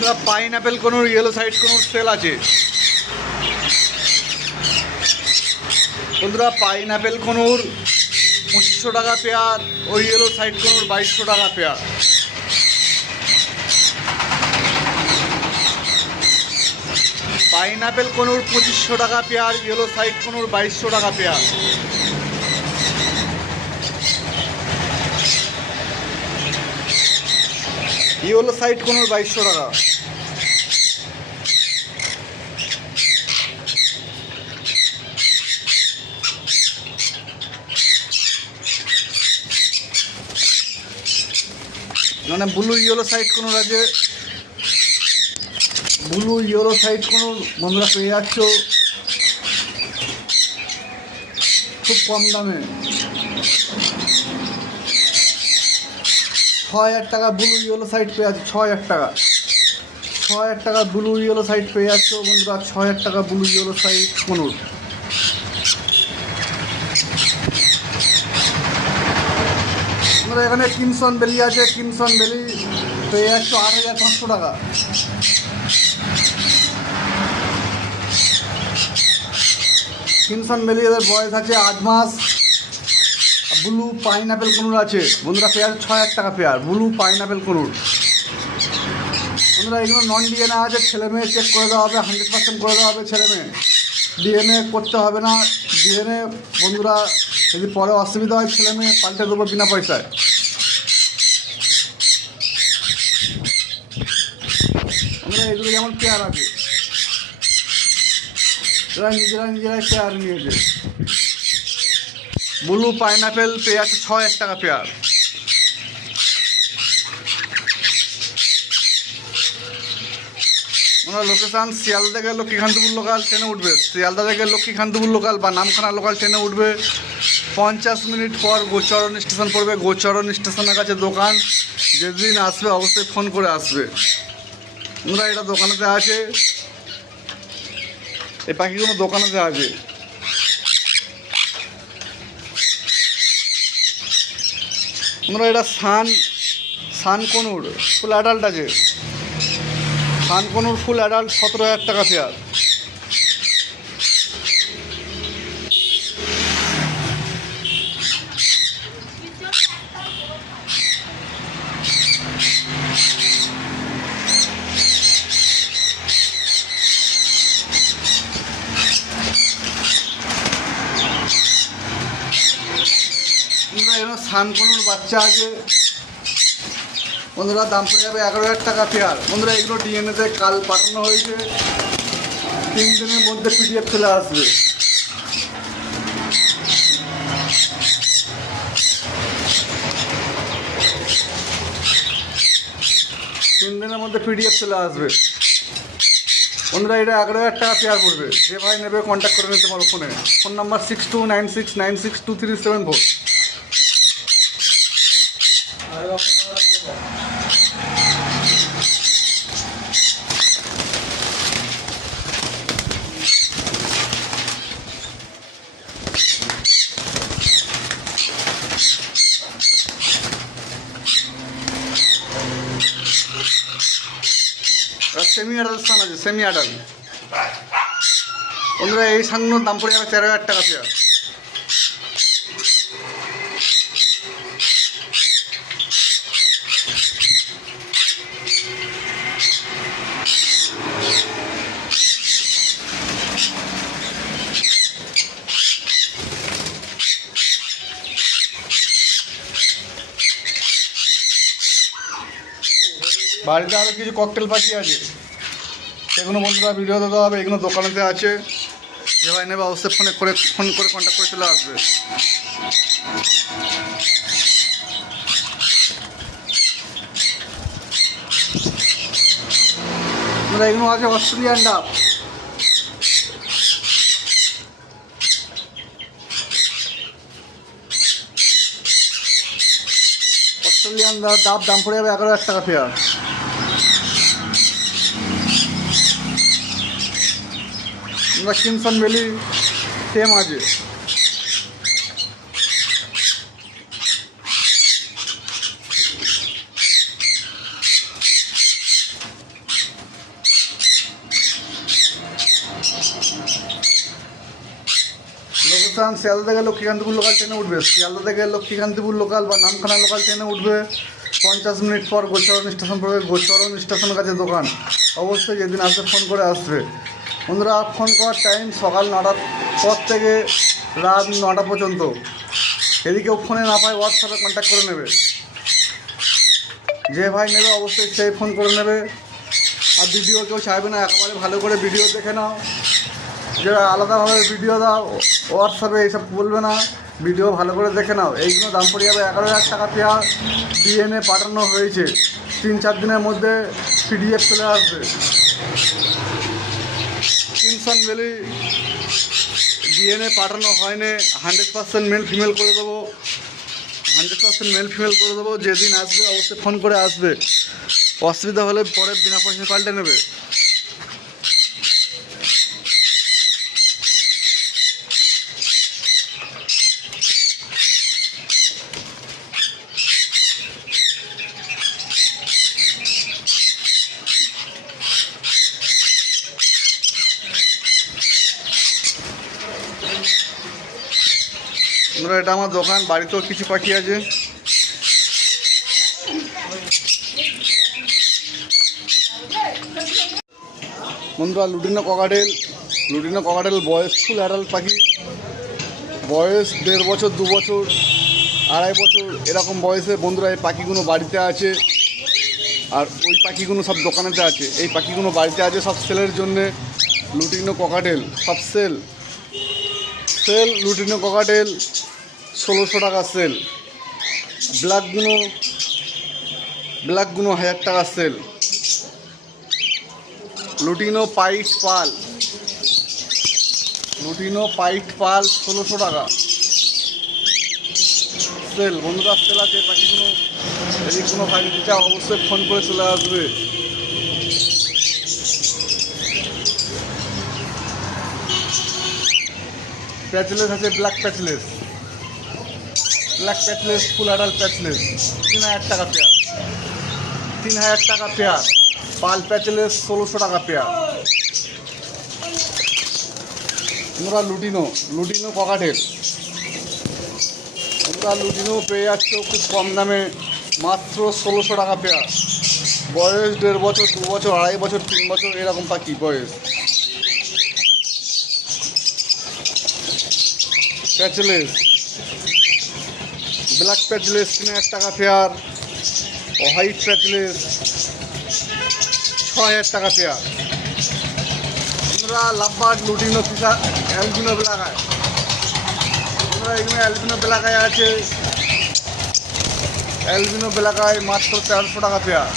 বন্ধুরা pineapple কোনো yellow side কোনো সেল আছে। বন্ধুরা পাইন অ্যাপেল কোনোর পঁচিশশো টাকা পেয়ার ওই ইয়েলো সাইড কোনোর বাইশশো টাকা পেয়ার। পাইন অ্যাপেল কোনোর পঁচিশশো টাকা পেয়ার ইয়েলো সাইড কোনোর বাইশশো টাকা পেয়ার। ইয়েলো সাইড কোনোর বাইশশো টাকা। মানে ব্লু ইয়েলো সাইড কোনো আছে। ব্লু ইয়েলো সাইড কোনো বন্ধুরা পেয়ে যাচ্ছ। খুব কম দামে। ছ হাজার টাকা ব্লু ইয়েলো সাইড পেয়ে যাচ্ছে ছ হাজার টাকা। ছ হাজার টাকা ব্লু ইয়েলো সাইড পেয়ে যাচ্ছ বন্ধুরা ছ হাজার টাকা ব্লু ইয়েলো সাইড আমরা এখানে কিমসন বেলি আছে কিমসন বেলি পেয়ে যাচ্ছ আট হাজার পাঁচশো টাকা। কিমসন বেলি এদের বয়স আছে আট মাস। ব্লু পাইন অ্যাপেল কুনুর আছে। বন্ধুরা, পেয়ার ছ হাজার টাকা pair, blue pineapple conure. বন্ধুরা, এগুলো নন ডিএনএ আছে, ছেলে মেয়ে চেক করে দেওয়া হবে হান্ড্রেড পার্সেন্ট করে দেওয়া হবে ছেলে মেয়ে। ডিএনএ করতে হবে না। ডিএনএ বন্ধুরা, যদি পরে অসুবিধা হয়, ছেলে মেয়ে পাল্টে দেবো বিনা পয়সায়। আমরা এগুলো যেমন পেয়ার আছে। এরা নিজেরা নিজেরাই পেয়ার নিয়েছে। ব্লু পাইনাপেল পেয়ে আছে ছ হাজার টাকা পেয়ার। ওনার লোকেশান শিয়ালদা থেকে লক্ষ্মীকান্তপুর লোকাল ট্রেনে উঠবে। শিয়ালদা থেকে লক্ষ্মীকান্তপুর লোকাল বা নামখানা লোকাল ট্রেনে উঠবে। পঞ্চাশ মিনিট পর গোচরণ স্টেশন পড়বে। গোচরণ স্টেশনের কাছে দোকান। যেদিন আসবে অবশ্যই ফোন করে আসবে। আমরা এটা দোকানেতে আছে। এই পাখিগুলো দোকানেতে আছে। আমরা এটা সান সানকনুর ফুল অ্যাডাল্ট আছে। সানকনুর ফুল অ্যাডাল্ট সতেরো হাজার টাকা পেয়ার সান কনুর বাচ্চা আছে। বন্ধুরা, দাম পড়ে যাবে এগারো হাজার টাকা পেয়ার বন্ধুরা, এগুলো ডিএনএতে কাল পাঠানো হয়েছে। তিন দিনের মধ্যে পিডিএফ চলে আসবে। তিন দিনের মধ্যে পিডিএফ চলে আসবে। বন্ধুরা, এটা এগারো হাজার টাকা পেয়ার পড়বে। যে ভাই নেবে কন্ট্যাক্ট করে নিতে পারো ফোনে phone number six two nine six nine six two three seven four semi adult স্থান আছে সেমি আডাল বন্ধুরা, এই সানগুলোর দাম পড়ে যাবে তেরো হাজার টাকা পেয়ার বাড়িতে আরও কিছু ককটেল পাখি আছে? সেগুলো বন্ধুরা ভিডিও দেওয়া হবে, এগুলো দোকানেতে আছে। যে ভাই নেবে, অবশ্যই ফোনে করে, ফোন করে কন্ট্যাক্ট করে চলে আসবে। এগুলো আছে অস্ট্রেলিয়ান ডাব। অস্ট্রেলিয়ান ডাব দাম পড়ে যাবে এগারো হাজার টাকা পেয়ার। কিংবা কিমসন ভ্যালি সেম আছে। লোকেশান শিয়ালদা থেকে লক্ষ্মীকান্তিপুর লোকাল ট্রেনে উঠবে। শিয়ালদা থেকে লক্ষ্মীকান্তিপুর লোকাল বা নামখানা লোকাল ট্রেনে উঠবে। পঞ্চাশ মিনিট পর গোচরণ স্টেশন পড়বে। গোচরণ স্টেশন কাছে দোকান। অবশ্যই যেদিন আসবে ফোন করে আসবে। বন্ধুরা ফোন করার টাইম সকাল নটার পর থেকে রাত নটা পর্যন্ত। যদি কেউ ফোনে না পায় হোয়াটসঅ্যাপে কন্ট্যাক্ট করে নেবে। যে ভাই নেবে, অবশ্যই সেই ফোন করে নেবে। আর ভিডিও কেউ চাইবে না, একেবারে ভালো করে ভিডিও দেখে নাও। যে আলাদাভাবে ভিডিও দাও হোয়াটসঅ্যাপে এইসব বলবে না। ভিডিও ভালো করে দেখে নাও। এইগুলো দাম পড়ে যাবে এগারো হাজার টাকা পেয়ার ডিএনএ পাঠানো হয়েছে। তিন চার দিনের মধ্যে পিডিএফ চলে আসবে। টিনশন মেলে ডিএনএ পাঠানো হয়নি হান্ড্রেড পার্সেন্ট মেল ফিমেল করে দেবো। হান্ড্রেড পার্সেন্ট মেল ফিমেল করে দেবো, যেদিন আসবে অবশ্যই ফোন করে আসবে। অসুবিধা হলে পরে বিনা পয়সা পাল্টে নেবে। বন্ধুরা, এটা আমার দোকান, বাড়িতেও কিছু পাখি আছে। বন্ধুরা, লুটিনো ককাটেল লুটিনো ককাটেল বয়স ফুল অ্যাডাল্ট পাখি। বয়স দেড় বছর, দু বছর, আড়াই বছর, এরকম বয়সে বন্ধুরা, এই পাখিগুলো বাড়িতে আছে। আর ওই পাখিগুলো সব দোকানেতে আছে। এই পাখিগুলো বাড়িতে আছে সব সেলের জন্যে। লুটিনো ককাটেল সব সেল। সেল, লুটিনো ককাটেল ষোলোশো টাকা সেল ব্ল্যাকগুলো ব্ল্যাকগুলো হাজার টাকা sale lutino pied pearl lutino pied pearl ষোলোশো টাকা। সেল বন্ধুরা সেল আছে পাখিগুলো যদি কোনো ভাই চাও, অবশ্যই ফোন করে চলে আসবে। প্যাচলেস আছে black patchless black patchless, full adult patchless, তিন হাজার টাকা পেয়ার। তিন হাজার টাকা পেয়ার। পাল প্যাচলেস, ষোলোশো টাকা পেয়ার। তোমরা লুটিনো লুটিনো ককাটের তোমরা লুটিনো পেয়ে যাচ্ছ খুব কম দামে, মাত্র ষোলোশো টাকা পেয়ার। বয়স দেড় বছর, দু বছর, আড়াই বছর, তিন বছর, এরকম পাখি, বয়স। প্যাচলেস ব্ল্যাক প্যাচলেস তিন হাজার টাকা পেয়ার হোয়াইট প্যাচলেস ছ হাজার টাকা পেয়ার। আমরা লাভবার লুটিনো পিসা অ্যালবিনো বেলাকায় আমরা এখানে অ্যালবিনো বেলাকায় আছে। অ্যালবিনো বেলাকায় মাত্র তেরোশো টাকা পেয়ার।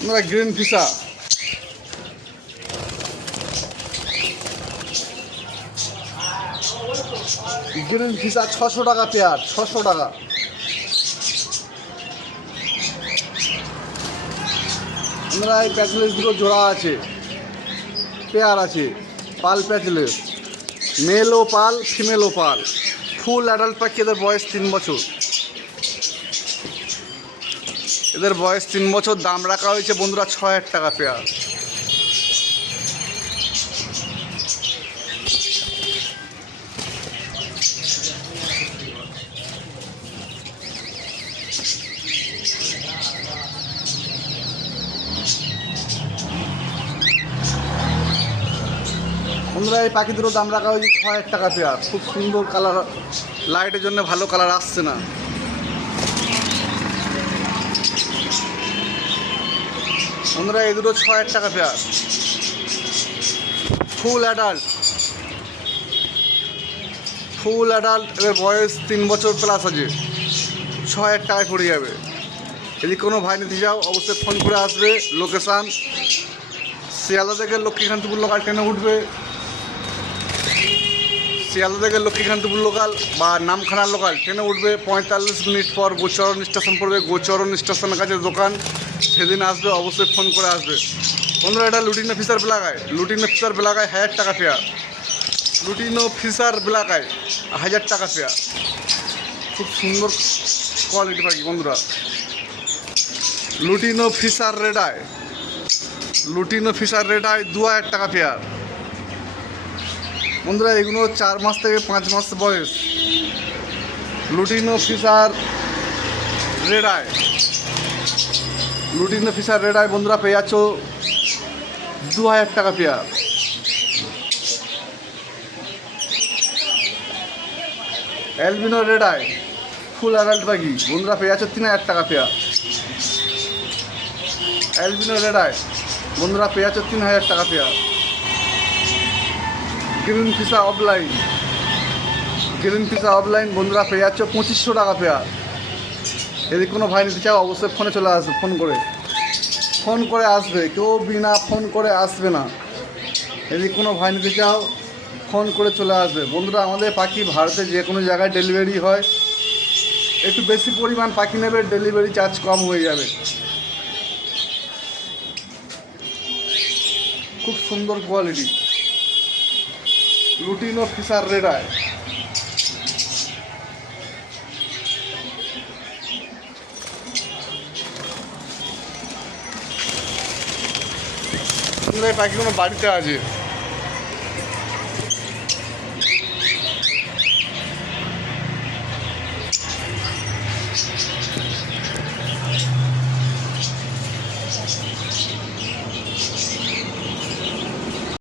আমরা গ্রিন ফিসা গ্রিন ফিসা ছশো টাকা পেয়ার, ছশো টাকা। আমরা এই প্যাচলেস দুটো জোড়া আছে, পেয়ার আছে, পাল প্যাচলেস মেল ও পাল ফিমেল ও পাল। ফুল অ্যাডাল্ট পাখি এদের বয়স তিন বছর। এদের বয়স তিন বছর, দাম রাখা হয়েছে বন্ধুরা ছ হাজার টাকা পেয়ার। বন্ধুরা, এই পাখি দুটো দাম রাখা হয়েছে ছ হাজার টাকা পেয়ার। খুব সুন্দর কালার, লাইটের জন্য ভালো কালার আসছে না। বন্ধুরা, এই দুটো ছ হাজার টাকা pair. Full adult full adult এদের বয়স তিন বছর প্লাস আছে। ছ হাজার টাকায় পড়ে যাবে। যদি কোনো ভাই নিতে যাও অবশ্যই ফোন করে আসবে লোকেশান শিয়ালদা থেকে লক্ষ্মীকান্তপুর লোকাল ট্রেনে উঠবে। শিয়ালদা থেকে লক্ষ্মীকান্তপুর লোকাল বা নামখানা লোকাল, ট্রেনে উঠবে পঁয়তাল্লিশ মিনিট পর গোচরণ স্টেশন পড়বে। গোচরণ স্টেশনের কাছে দোকান, সেদিন আসবে, অবশ্যই ফোন করে আসবে। বন্ধুরা, এটা লুটিনো ফিসার বেলাগায়। লুটিনো ফিসার বেলাগায় হাজার টাকা পেয়ার লুটিনো ফিসার বেলাগায় হাজার টাকা পেয়ার খুব সুন্দর কোয়ালিটি পাখি, বন্ধুরা। Lutino Fischer রেডায়। Lutino Fischer rate হয় দু হাজার টাকা পেয়ার বন্ধুরা, এগুলো চার মাস থেকে পাঁচ মাস বয়স। Lutino Fischer red eye lutino Fischer red eye বন্ধুরা, পেয়ে যাচ্ছ দু হাজার টাকা পেয়ার অ্যালবিনো রেড আয় ফুল অ্যাডাল্ট পাখি বন্ধুরা, পেয়ে যাচ্ছ তিন হাজার টাকা পেয়ার অ্যালবিনো রেড আয় বন্ধুরা, পেয়ে যাচ্ছ তিন হাজার টাকা pair green Fischer opaline green Fischer opaline বন্ধুরা পেয়ে যাচ্ছ পঁচিশশো টাকা পেয়ার যদি কোনো ভাই নিতে চাও, অবশ্যই ফোনে চলে আসবে ফোন করে। ফোন করে আসবে, কেউ বিনা ফোন করে আসবে না। যদি কোনো ভাই নিতে চাও ফোন করে চলে আসবে। বন্ধুরা, আমাদের পাখি ভারতে যে কোনো জায়গায় ডেলিভারি হয়। একটু বেশি পরিমাণ পাখি নেবে ডেলিভারি চার্জ কম হয়ে যাবে। খুব সুন্দর কোয়ালিটি লুটিনো অফিসার রেডায় কোনো বাড়িতে আছে?